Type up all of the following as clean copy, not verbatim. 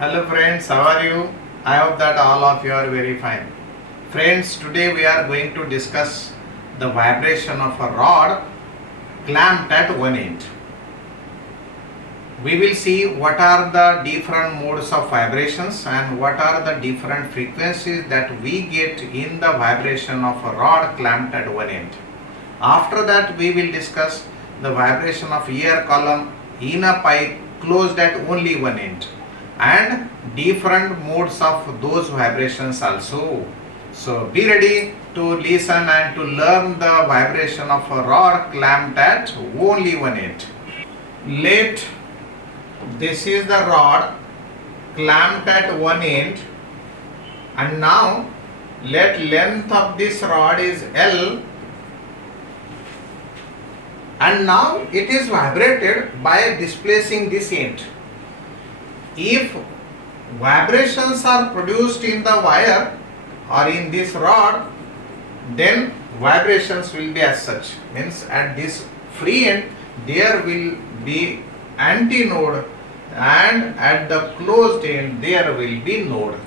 Hello friends, how are you? I hope that all of you are very fine. Friends, today we are going to discuss the vibration of a rod clamped at one end. We will see what are the different modes of vibrations and what are the different frequencies that we get in the vibration of a rod clamped at one end. After that, we will discuss the vibration of ear column in a pipe closed at only one end and different modes of those vibrations also. So be ready to listen and to learn the vibration of a rod clamped at only one end. Let this is the rod clamped at one end, and now let length of this rod is L, and now it is vibrated by displacing this end. If vibrations are produced in the wire or in this rod, then vibrations will be as such. Means at this free end there will be antinode and at the closed end there will be node.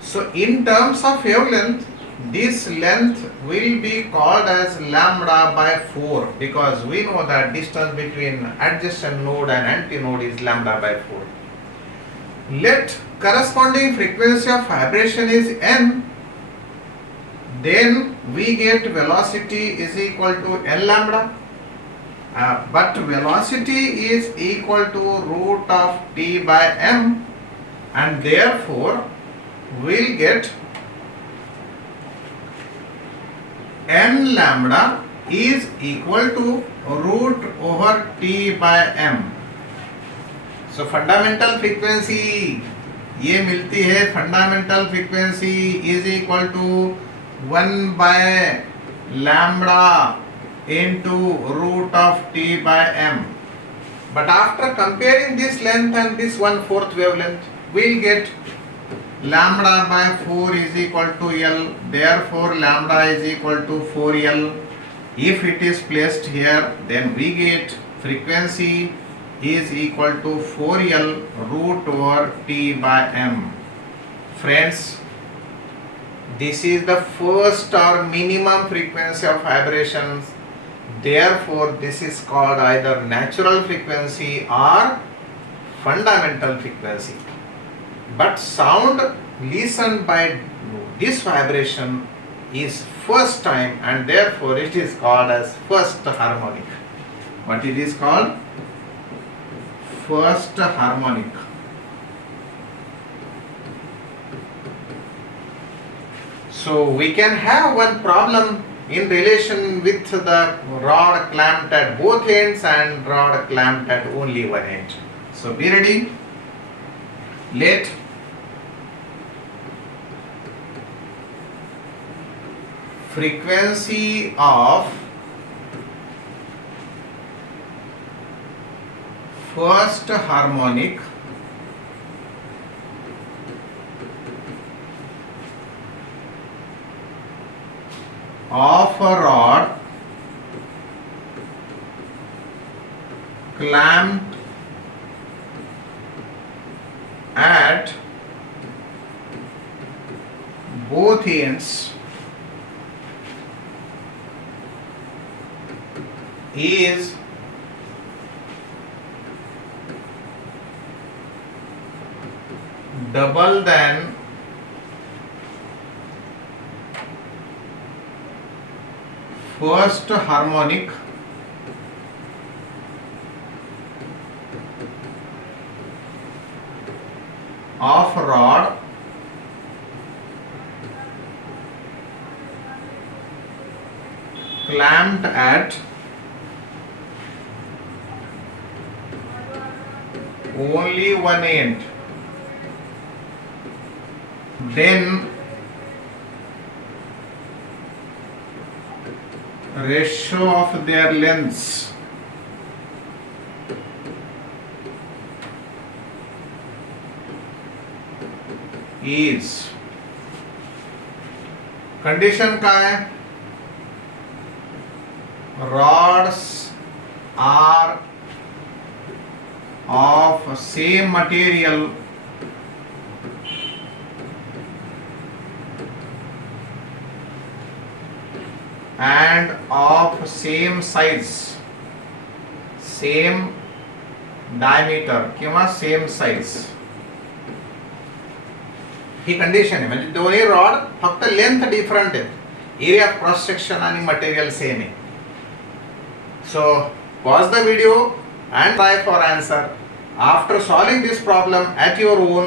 So in terms of wavelength, this length will be called as lambda by 4, because we know that distance between adjacent node and antinode is lambda by 4. Let corresponding frequency of vibration is n, then we get velocity is equal to n lambda, but velocity is equal to root of t by m, and therefore we'll get n lambda is equal to root over t by m. So fundamental frequency ये मिलती है, fundamental frequency is equal to 1 by lambda into root of t by m. But after comparing this length and this 1/4 wavelength, we'll get lambda by 4 is equal to L. Therefore lambda is equal to 4L. If it is placed here, then we get frequency is equal to 4L root over t by m. Friends, this is the first or minimum frequency of vibrations. Therefore this is called either natural frequency or fundamental frequency. But sound listened by this vibration is first time, and therefore it is called as first harmonic. What it is called? First harmonic. So we can have one problem in relation with the rod clamped at both ends and rod clamped at only one end. So be ready. Let frequency of first harmonic of a rod clamped at both ends is double than first harmonic of rod clamped at only one end. Then ratio of their lengths is, condition का है, rods are of same material and of same size, same diameter किंवा same size, ही condition आहे. म्हणजे दोन्ही rod फक्त length different आहेत, area of cross section आणि material same आहे. So pause the video and try for answer. After solving this problem at your own,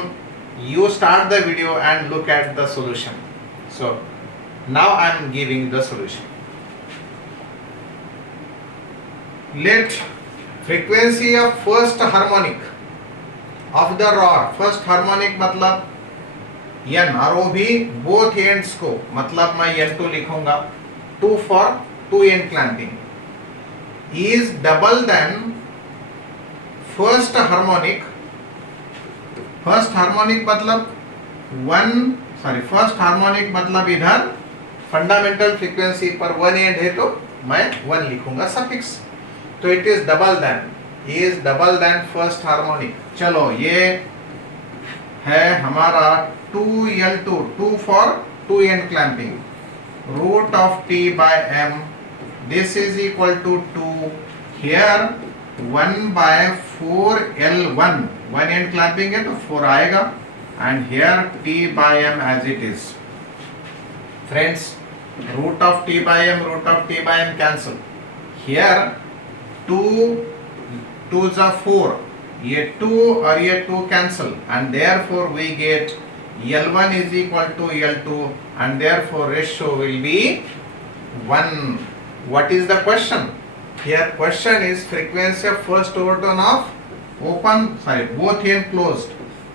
you start the video and look at the solution. So now I am giving the solution. Let frequency of first harmonic of the rod, first harmonic मतलब n और वो भी both ends को, मतलब मैं n2 लिखूंगा, 2 for 2 end clamping, is double than first harmonic. First harmonic मतलब first harmonic मतलब इधर फंडामेंटल फ्रीक्वेंसी पर 1 एंड है तो मैं 1 लिखूंगा सफिक्स, तो it is double then first harmonic. चलो ये है हमारा 2L2, 2 for 2 end clamping, root of T by M, this is equal to 2, here 1 by 4L1, 1 end clamping है तो 4 आएगा, and here T by M as it is. Friends, root of T by M cancel. Here 2 is 4, ये 2 और ये 2 cancel, and therefore we get L1 is equal to L2, and therefore ratio will be 1. What is the question? Here question is frequency of first overtone of both end closed.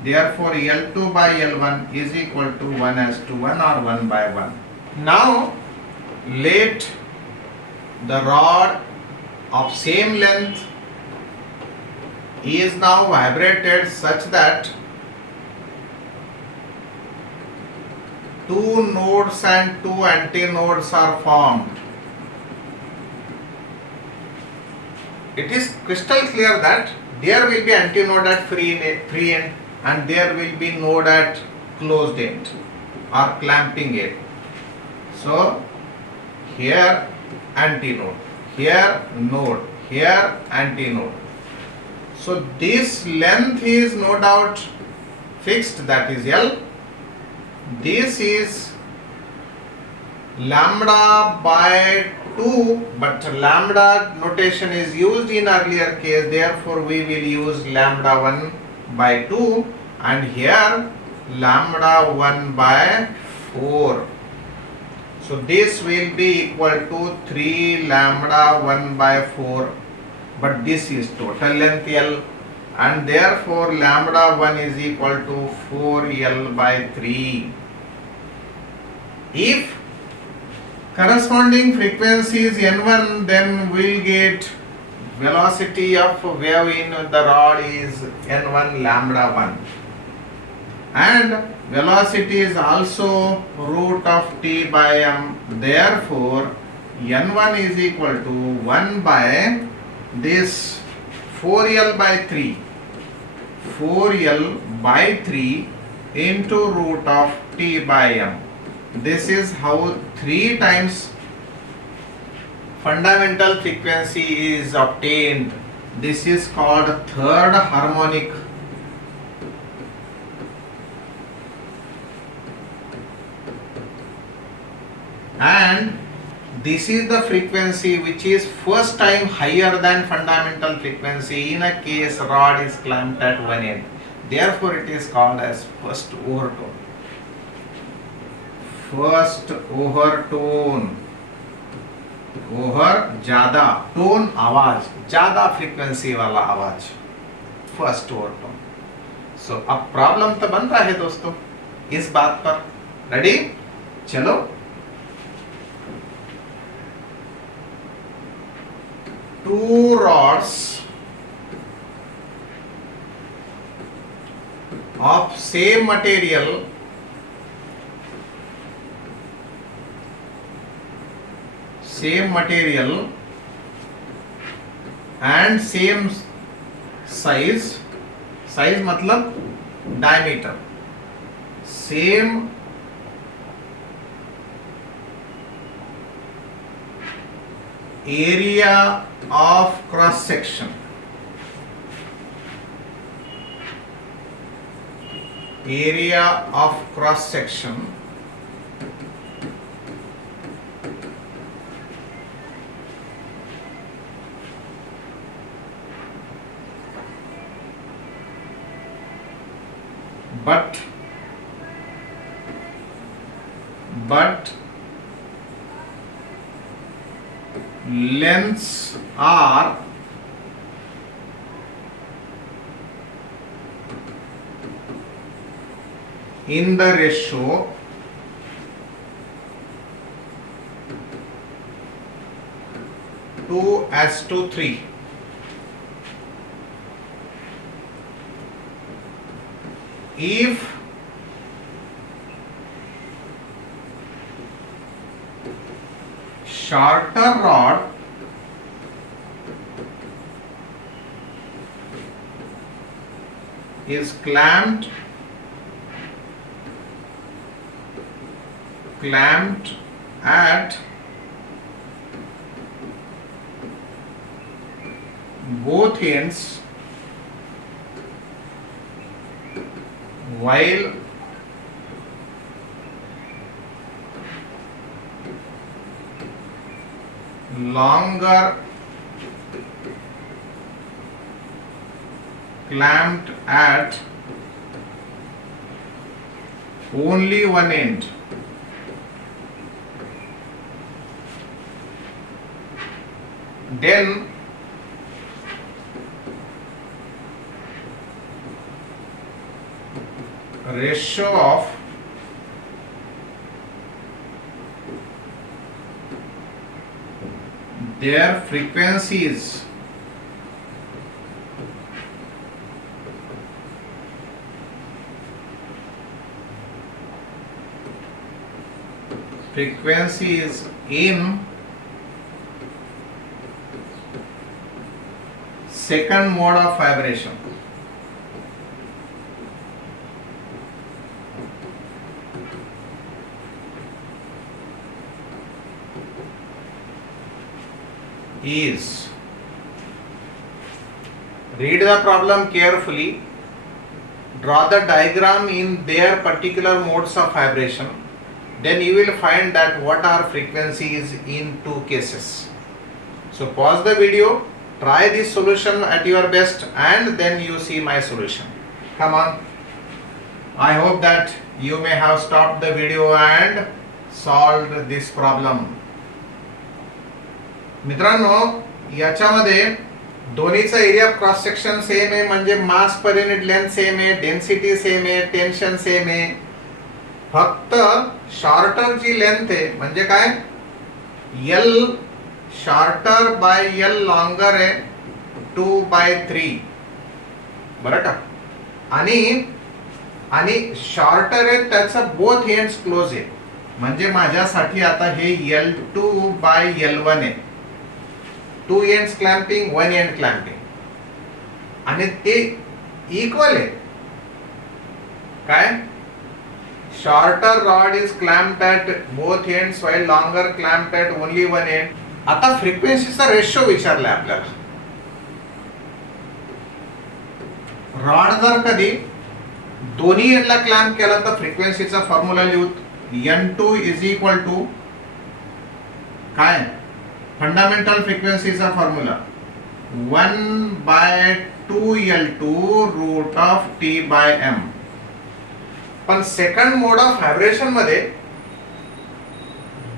Therefore L2 by L1 is equal to 1:1 or 1 by 1. Now let the rod of same length is now vibrated such that 2 nodes and 2 antinodes are formed. It is crystal clear that there will be antinode at free end and there will be node at closed end or clamping end. So here antinode, here node, here antinode. So this length is no doubt fixed, that is L. This is lambda by 2, but lambda notation is used in earlier case, therefore we will use lambda 1 by 2, and here lambda 1 by 4. So this will be equal to 3 lambda 1 by 4, but this is total length L, and therefore lambda 1 is equal to 4L by 3. If corresponding frequency is n1, then we'll get velocity of wave in the rod is n1 lambda 1, and velocity is also root of T by M, therefore n1 is equal to 1 by this 4L by 3, 4L by 3 into root of T by M. This is how 3 times fundamental frequency is obtained. This is called third harmonic. And this is the frequency which is first time higher than fundamental frequency in a case rod is clamped at one end. Therefore it is called as first overtone. First overtone, over ज्यादा, tone आवाज, ज्यादा frequency वाला आवाज, first overtone. सो अब problem तो बनता है दोस्तों इस बात पर. रेडी? चलो two rods of same material and same size मतलब diameter, same area of cross section, area of cross section but lengths are in the ratio two as to 3. If shorter rod is clamped at both ends while longer clamped at only one end. Then ratio of their frequencies in second mode of vibration. Is, read the problem carefully, draw the diagram in their particular modes of vibration, then you will find that what are frequencies in two cases. So pause the video, try this solution at your best, and then you see my solution. Come on. I hope that you may have stopped the video and solved this problem. मित्रांनो, याच्यामध्ये दोन्हीचा area of cross section same आहे, म्हणजे मास per unit length same आहे, density same आहे, tension same आहे. फक्त shorter जी length आहे म्हणजे काय, L shorter by L longer आहे 2/3, बरं का. आणि शॉर्टर आहे त्याचं बोथ एंड्स क्लोज आहे, म्हणजे माझ्यासाठी आता हे L2/L1 आहे. 2 ends clamping, 1 end clamping, आणि ते इक्वल आहे. काय, shorter rod is clamped at both ends while longer clamped at only one end. आता फ्रिक्वेन्सीचा रेशो विचारलाय आपल्याला. रॉड जर कधी दोन्ही एंडला क्लॅम्प केला तर फ्रिक्वेन्सीचा फॉर्म्युला लिहूत. N2 इज इक्वल टू काय, फंडामेंटल फ्रिक्वेन्सीचा formula 1/2L2 root of T/M. पण सेकंड मोड ऑफ व्हायब्रेशन मध्ये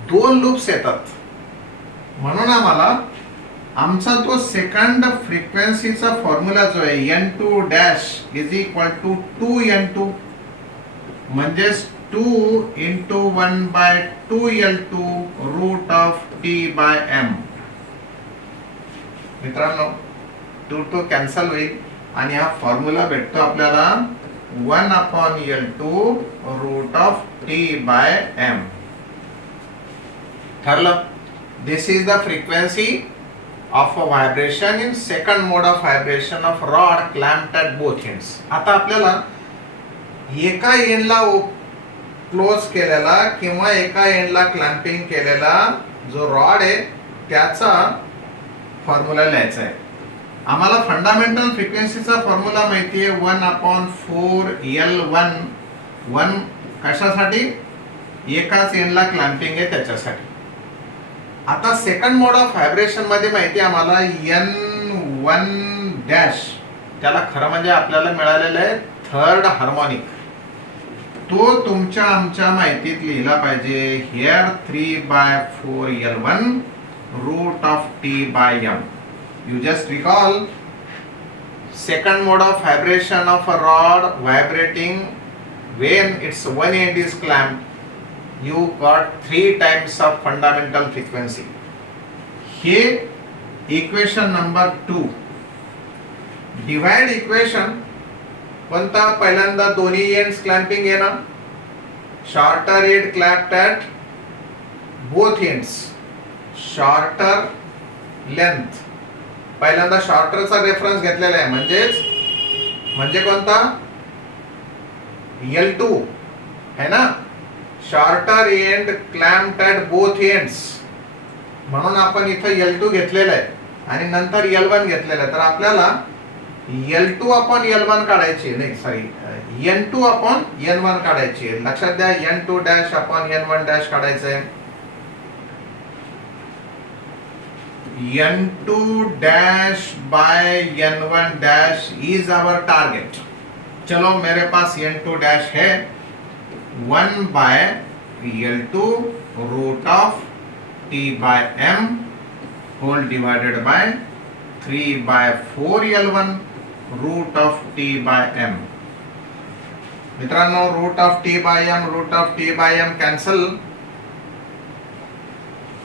दोन लूप्स येतात, म्हणून आम्हाला आमचा तो सेकंड फ्रिक्वेन्सीचा फॉर्म्युला जो आहे N2 dash is equal to 2N2, म्हणजे 2 into 1/2L2 root of T/M. मित्रांनो, 2 कॅन्सल होईल आणि हा फॉर्म्युला भेटतो आपल्याला 1/L2 रूट ऑफ T/M. ठरलं. This is the frequency of a vibration in second mode of vibration of rod clamped at both ends. आता आपल्याला एका एंडला क्लोज केलेला किंवा एका एंडला क्लॅम्पिंग केलेला जो रॉड आहे त्याचा फॉर्म्युला लिहायचा आहे. आम्हाला फंडामेंटल फ्रिक्वेन्सीचा फॉर्म्युला माहिती आहे 1/4L1. 1 कशासाठी? एकाच एंडला क्लॅम्पिंग आहे त्याच्यासाठी. आता सेकंड मोड ऑफ व्हायब्रेशन मध्ये माहिती आहे आम्हाला N1 डॅश, त्याला खरं म्हणजे आपल्याला मिळालेलं आहे थर्ड हार्मोनिक. तो तुमच्या आमच्या माहितीत लिहिला पाहिजे. Here 3/4L1 root of T/M. You just recall second mode of vibration of a rod vibrating when its one end is clamped. You got 3 times of fundamental frequency. हे इक्वेशन नंबर 2. डिवाइड इक्वेशन कोणता? पहिल्यांदा दोन्ही ends clamping आहे ना. Shorter end clamped at both ends. Shorter length. पहिल्यांदा शॉर्टरचा reference घेतलेला आहे, म्हणजे कोणता? L2 है ना. Shorter end clamped at both ends, म्हणून आपण इथं L2 घेतलेला आहे आणि नंतर L1 घेतलेला आहे. तर आपल्याला L2 अपॉन L1 काढायची, नाही सॉरी N2 अपॉन N1 काढायची. लक्षात द्या, N2 dash upon N1 dash काढायचं आहे. N2 dash by N1 dash is our target. चलो मेरे पास N2 dash है 1/L2 root of T/M whole divided by 3/4L1 root of T/M. मित्रांनो, root of T/M cancel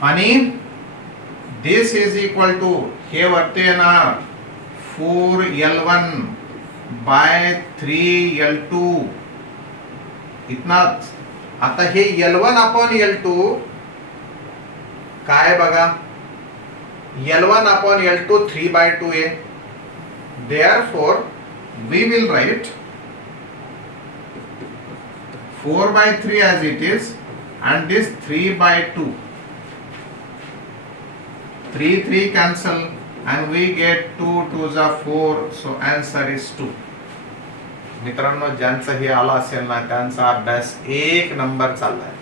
आणि this is equal to हे वरती येणार 4L1 by 3L2 इतनाच. आता हे L1 upon L2 काय बघा, L1 अपॉन L2 3/2 आहे. therefore we will write 4/3 as it is and this 3/2. 3 cancel and we get 2 2s are 4, so answer is 2. मित्रांनो, ज्यांचं हे आला असेल ना त्यांचा अभ्यास 1 नंबर चाललाय.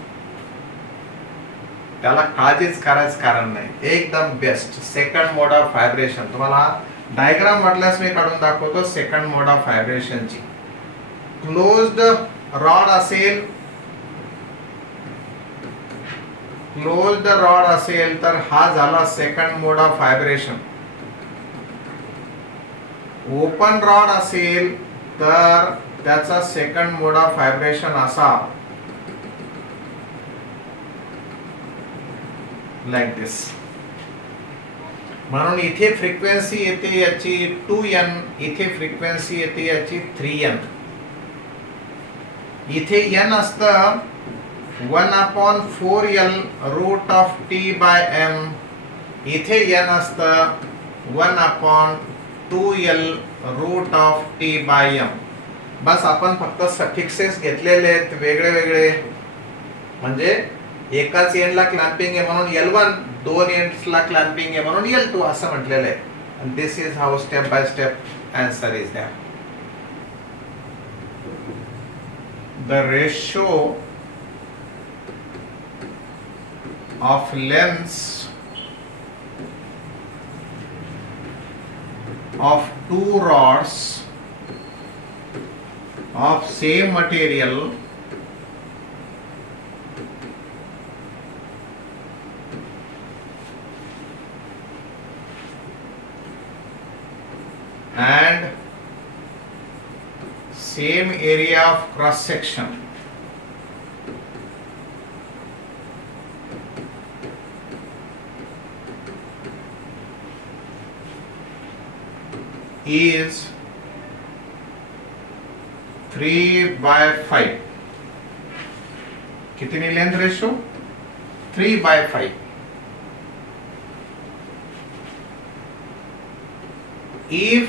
त्याला काळजीच करायचं कारण नाही, एकदम best. Second mode of vibration तुम्हाला डायग्राम वाटल्यास मी काढून दाखवतो. सेकंड मोड ऑफ व्हायब्रेशनची क्लोज्ड रॉड असेल, क्लोज्ड रॉड असेल तर हा झाला second mode of vibration. Open rod असेल तर त्याचा सेकंड मोड ऑफ व्हायब्रेशन असा लाईक दिस. म्हणून इथे फ्रिक्वेन्सी येते याची 2n, इथे फ्रिक्वेन्सी येते याची 3n. इथे n असतं 1/4L रूट ऑफ T/M. इथे n असतं 1/2L रूट ऑफ T/M. बस आपण फक्त सफिक्सेस घेतलेले आहेत वेगळे वेगळे, म्हणजे एकाच एंडला क्लॅम्पिंग आहे म्हणून L1, 2 एंड्सला क्लॅम्पिंग आहे म्हणून L2 असं म्हटलेलं आहे. and this is how step by step answer is there. The ratio of lengths of 2 rods of same material and same area of cross section is 3/5. कितनी length ratio? 3/5. If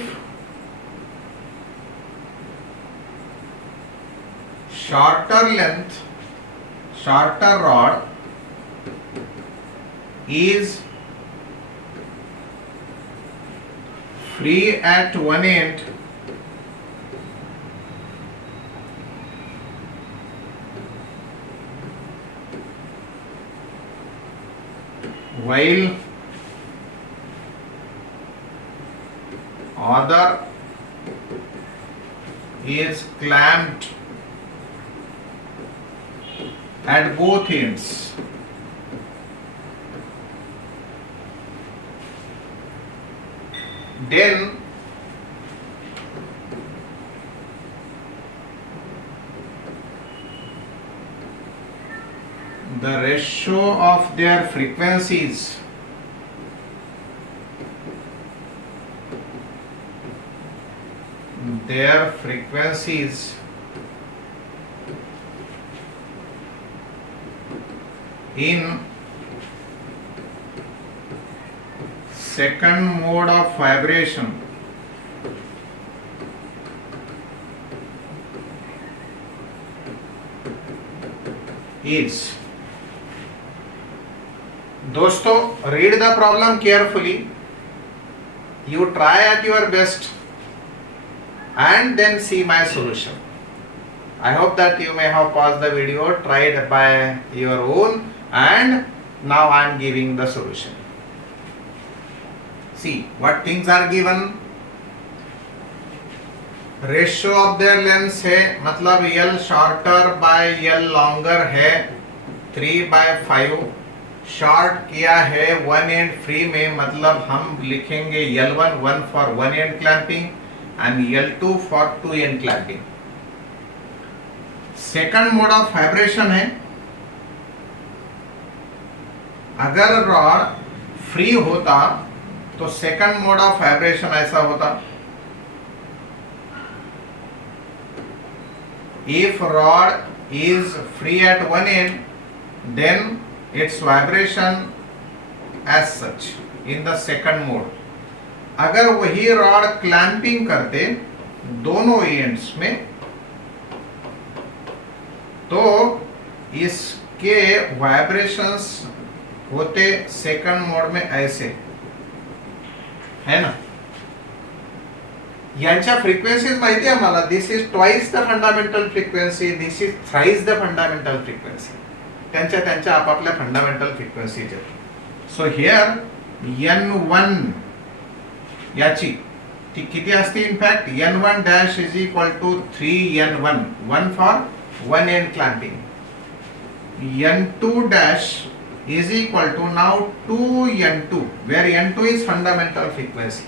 shorter length, shorter rod is free at one end while other is clamped at both ends. Then the ratio of their frequencies in second mode of vibration is. दोस्तों, read the problem carefully. You try at your best and then see my solution. I hope that you may have paused the video, tried by your own, and now I am giving the solution. See what things are given. Ratio of their lengths है, मतलब L shorter by L longer है 3/5. Short किया है one and free में, मतलब हम लिखेंगे L1 1 for one end clamping and L2 for two end clamping. Second mode of vibration है. अगर रॉड फ्री होता तो सेकंड मोड ऑफ वाइब्रेशन ऐसा होता. If rod is free at one end, then its vibration as such in the second mode. अगर वही rod clamping करते दोनों एंड्स में, तो इसके वाइब्रेशंस होते सेकंड मोड में ऐसे, है ना. यांच्या फ्रिक्वेन्सीज माहिती आहे आम्हाला. This is twice the fundamental frequency, this is thrice the fundamental frequency. त्यांच्या आपापल्या फंडामेंटल फ्रिक्वेन्सीज आहेत. सो हिअर N1 याची ती किती असते. In fact N1 dash is equal to 3N1, 1 for one and clamping. N2 dash is equal to now 2N2, where N2 is fundamental frequency.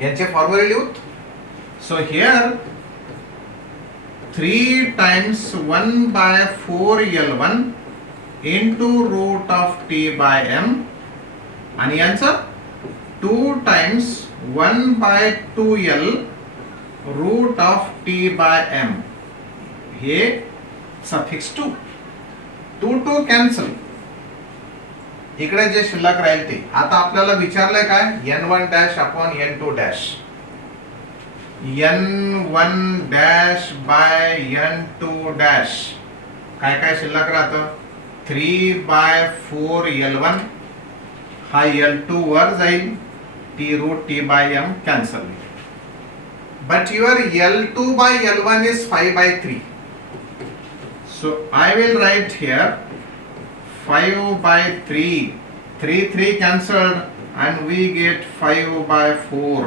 यांचे formula लिहूत. So here 3 times 1/4 L1 into root of T by M, आणि यांचं 2 times 1/2 L root of T by M. हे suffix 2 cancel. इकडे जे शिल्लक राहील ते. आता आपल्याला विचारलंय काय, N1 dash upon N2 dash. N1 dash by N2 dash काय काय शिल्लक राहतं. 3/4 L1 हा L2 वर जाईल, T root T by M cancel. But your L2 by L1 is 5/3. So I will write here 5/3. 3 cancelled and we get 5/4.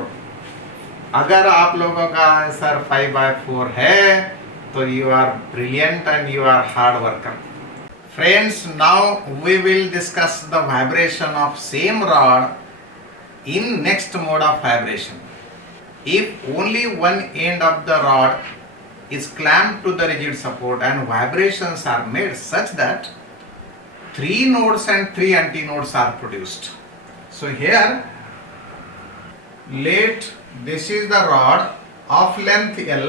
अगर आप लोगों का आंसर 5/4 है तो you are brilliant and you are hard worker. Friends, now we will discuss the vibration of same rod in next mode of vibration. If only one end of the rod is clamped to the rigid support and vibrations are made such that 3 nodes and 3 antinodes are produced. So here, let this is the rod of length L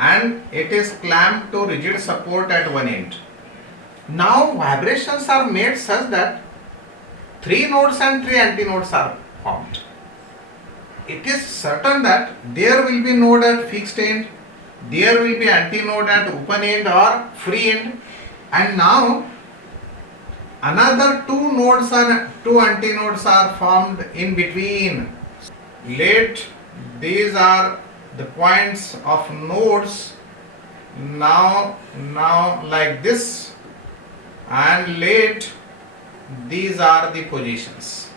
and it is clamped to rigid support at one end. Now vibrations are made such that 3 nodes and 3 antinodes are formed. It is certain that there will be node at fixed end, there will be antinode at open end or free end, and now another 2 nodes and 2 antinodes are formed in between. let these are the points of nodes now like this, and let these are the positions.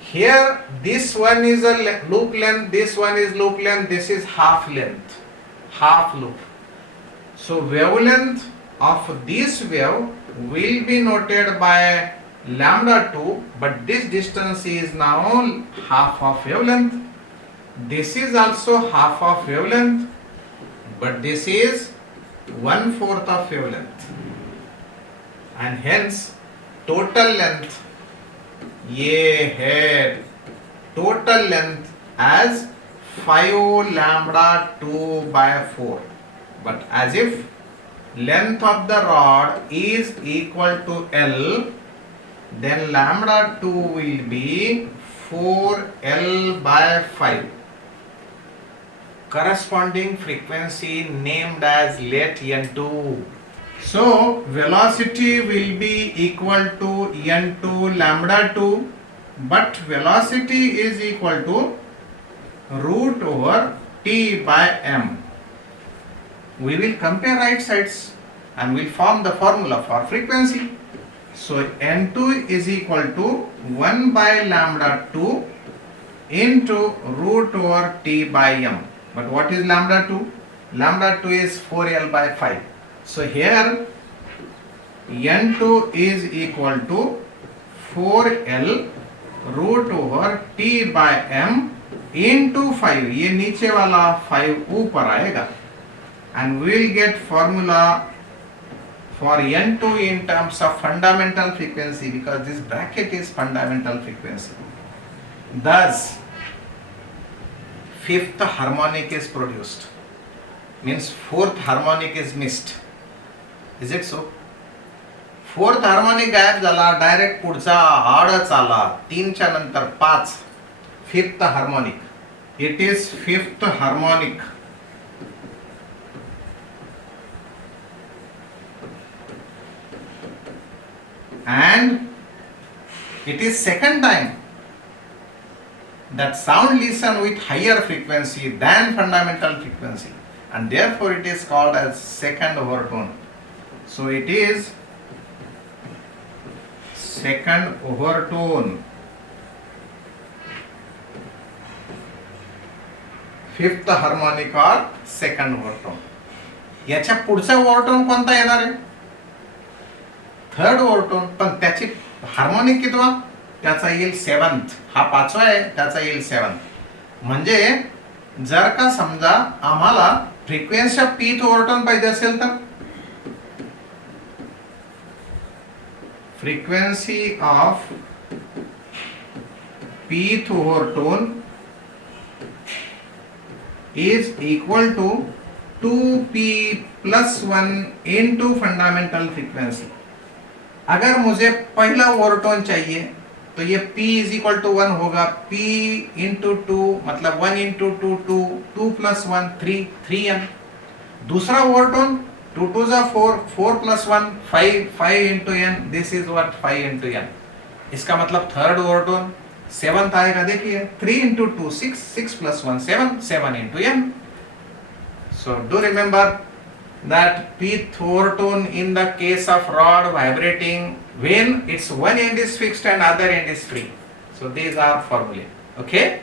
Here this one is a loop length, this one is loop length, this is half length, half loop. So wavelength of this wave will be noted by lambda 2, but this distance is now half of wavelength. This is also half of wavelength, but this is 1/4 of wavelength, and hence total length ये है total length as 5 lambda 2 by 4, but as if length of the rod is equal to L, then lambda 2 will be 4L by 5, corresponding frequency named as let N2. So velocity will be equal to N2 lambda 2, but velocity is equal to root over T by M. We will compare right sides and will form the formula for frequency. So N2 is equal to 1 by lambda 2 into root over T by M. But what is lambda 2? Lambda 2 is 4L by 5. So here N2 is equal to 4L root over T by M into 5. ये नीचे वाला 5 ऊपर आएगा, and we will get formula for N2 in terms of fundamental frequency, because this bracket is fundamental frequency. Thus, fifth harmonic is produced, means fourth harmonic is missed. Is it so? Fourth harmonic गायब झाला, direct पुढचा आडच आला, 3 च्या नंतर 5, fifth harmonic. It is fifth harmonic. And it is second time that sound listen with higher frequency than fundamental frequency, and therefore it is called as second overtone. So it is second overtone, fifth harmonic or second overtone. याच्या पुढचा ओव्हरटोन कोणता येणार आहे? Third ओव्हरटोन. पण त्याची harmonic कितवा? त्याचा येईल सेवन्थ. हा पाचवा आहे, त्याचा येईल सेवन्थ. म्हणजे जर का समजा आम्हाला फ्रिक्वेन्सी ऑफ पीथ ओव्हरटोन पाहिजे असेल तर frequency of pth overtone is equal to 2p plus 1 into fundamental frequency. अगर मुझे पहला ओवरटोन चाहिए तो ये p is equal to 1 होगा, p into 2 मतलब 1 into 2 2, 2 plus 1 3, 3n. दूसरा overtone 2 2s are 4, 4 plus 1 5, 5 into n. This is what 5 into n. इसका मतलब थर्ड ओवरटोन सेवंथ आएगा. देखिए 3 into 2 6, 6 plus 1 7, 7 into n. So do remember that pth overtone in the case of rod vibrating when its one end is fixed and other end is free. So these are formulae. Okay.